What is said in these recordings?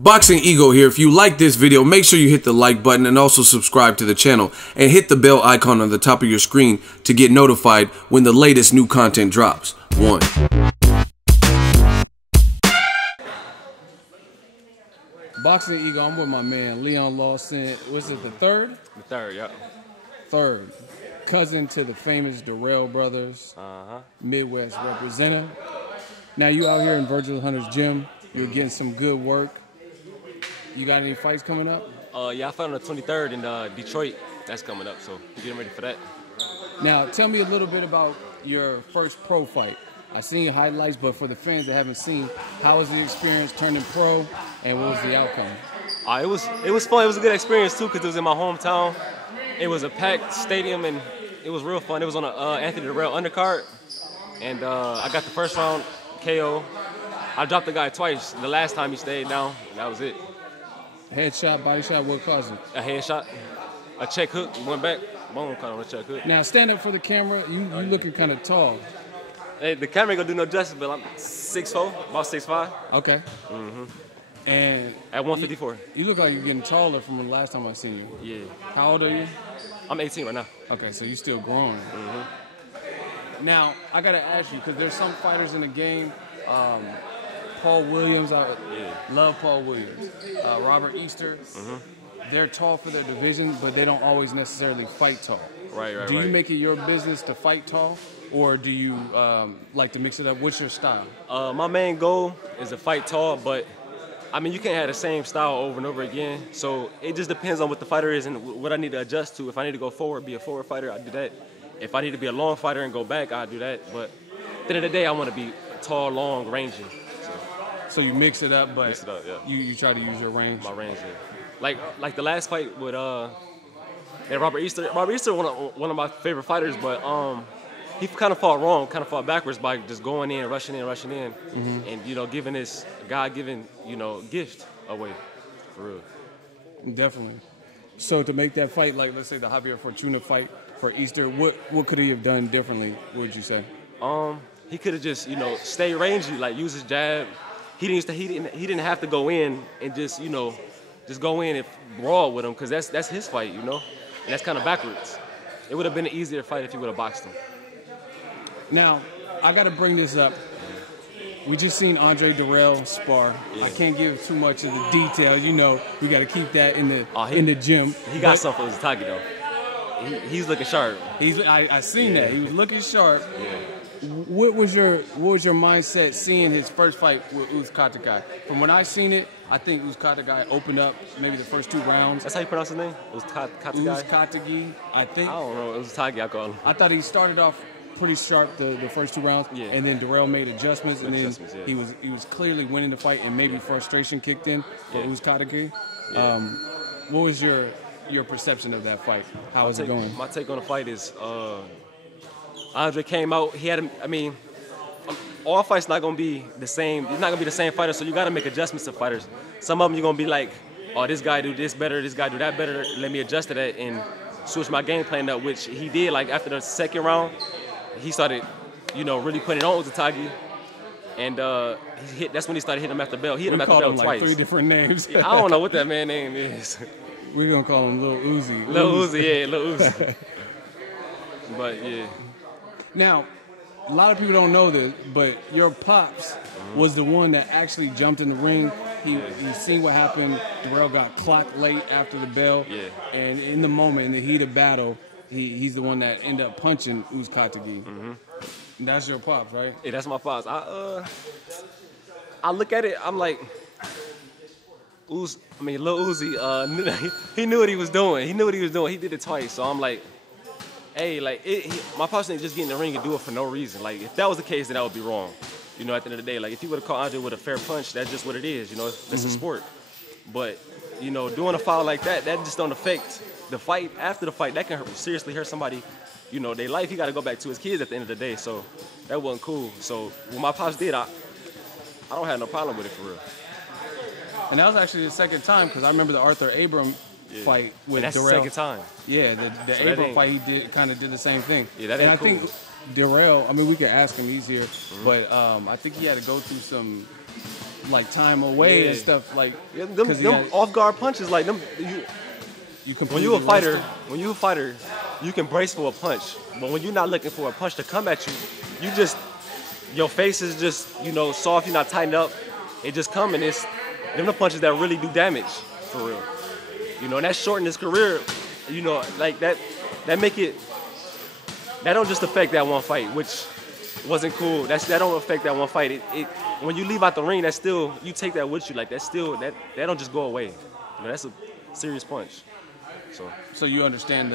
Boxing Ego here. If you like this video, make sure you hit the like button and also subscribe to the channel and hit the bell icon on the top of your screen to get notified when the latest new content drops. Boxing Ego, I'm with my man Lawson. Was it the third? The third, yeah. Third. Cousin to the famous Dirrell's brothers. Midwest representative. Now you out here in Virgil Hunter's gym. You're getting some good work. You got any fights coming up? Yeah, I fight on the 23rd in Detroit. That's coming up, so we're getting ready for that. Now, tell me a little bit about your first pro fight. I've seen your highlights, but for the fans that haven't seen, how was the experience turning pro, and what was the outcome? It was fun. It was a good experience too, because it was in my hometown. It was a packed stadium, and it was real fun. It was on a Anthony Dirrell undercard, and I got the first round KO. I dropped the guy twice. The last time he stayed down, and that was it. Headshot, body shot, what caused it? A headshot, a check hook, went back, boom, caught on a check hook. Now, stand up for the camera. You looking kind of tall. Hey, the camera ain't gonna do no justice, but I'm 6'4", about 6'5". Okay. And at 154. You look like you're getting taller from the last time I seen you. Yeah. How old are you? I'm 18 right now. Okay, so you're still growing. Now, I gotta ask you, because there's some fighters in the game, Paul Williams, I love Paul Williams. Robert Easter, they're tall for their division, but they don't always necessarily fight tall. Right. Do you make it your business to fight tall, or do you like to mix it up? What's your style? My main goal is to fight tall, but I mean, you can't have the same style over and over again. So it just depends on what the fighter is and what I need to adjust to. If I need to go forward, be a forward fighter, I do that. If I need to be a long fighter and go back, I do that. But at the end of the day, I want to be tall, long, rangy. So you mix it up, but mix it up, yeah. you try to use your range. My range, yeah. Like the last fight with Robert Easter. Robert Easter, one of my favorite fighters, but he kind of fought wrong, kind of fought backwards by just going in, rushing in, and giving this God-given gift away, for real. Definitely. So to make that fight, like let's say the Javier Fortuna fight for Easter, what could he have done differently? What would you say? He could have just stay rangy, like use his jab. He didn't have to go in and just go in and brawl with him, because that's his fight, and that's kind of backwards. It would have been an easier fight if he would have boxed him. Now, I got to bring this up. We just seen Andre Dirrell spar. Yeah. I can't give too much of the details. We got to keep that in the gym. He got something for Uzcategui though. He's looking sharp. I seen that. He was looking sharp. Yeah. What was your mindset seeing his first fight with Uzcategui? From when I seen it, I think Uzcategui opened up maybe the first 2 rounds. That's how you pronounce his name? Uzcategui, I think. I don't know. Uzcategui, I call him. I thought he started off pretty sharp the first 2 rounds, and then Dirrell made adjustments, and then he was clearly winning the fight, and maybe frustration kicked in for Uzcategui. What was your perception of that fight? How was it going? My take on the fight is Andre came out. All fights not gonna be the same. It's not gonna be the same fighter, so you gotta make adjustments to fighters. Some of them you're gonna be like, oh, this guy do this better, this guy do that better. Let me adjust to that and switch my game plan up, which he did. Like after the second round, he started, really putting it on Uzcategui, and that's when he started hitting him after the bell. He hit him after the bell twice. 3 different names. I don't know what that man's name is. We're gonna call him Lil Uzi. Lil Uzi, yeah, Lil Uzi. But yeah. Now, a lot of people don't know this, but your pops was the one that actually jumped in the ring. He seen what happened. Dirrell got clocked late after the bell. Yeah. And in the moment, in the heat of battle, he's the one that ended up punching Uzcategui. That's your pops, right? Yeah, that's my pops. I look at it, I'm like, Lil Uzi, he knew what he was doing. He did it twice, so I'm like, hey, my pops didn't just get in the ring and do it for no reason. Like, if that was the case, then that would be wrong. At the end of the day, like, if he would have caught Andre with a fair punch, that's just what it is, It's a sport. But, doing a foul like that just don't affect the fight. After the fight, that can seriously hurt somebody, their life. He got to go back to his kids at the end of the day, so that wasn't cool. So, what my pops did, I don't have no problem with it, for real. And that was actually the second time, because I remember the Arthur Abram fight with Dirrell. That's the second time. Yeah, the Abram fight, he kind of did the same thing. Yeah, that ain't cool. I think Dirrell, we could ask him, he's here, but I think he had to go through some like time away and stuff. Like them off guard punches, like them. When you a fighter, you can brace for a punch. But when you're not looking for a punch to come at you, your face is just soft. You're not tightened up. It just come and it's them the punches that really do damage for real. And that shortened his career. Like that make it. That don't just affect that one fight, which wasn't cool. That don't affect that one fight. When you leave out the ring, that's still you take that with you. Like that don't just go away. That's a serious punch. So you understand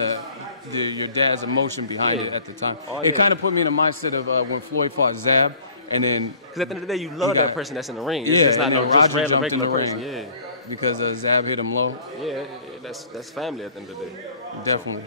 your dad's emotion behind it at the time. It kind of put me in the mindset of when Floyd fought Zab, and then because at the end of the day, you love that person that's in the ring. It's just not just regular person. Yeah, because Zab hit him low. Yeah, that's family at the end of the day. Definitely.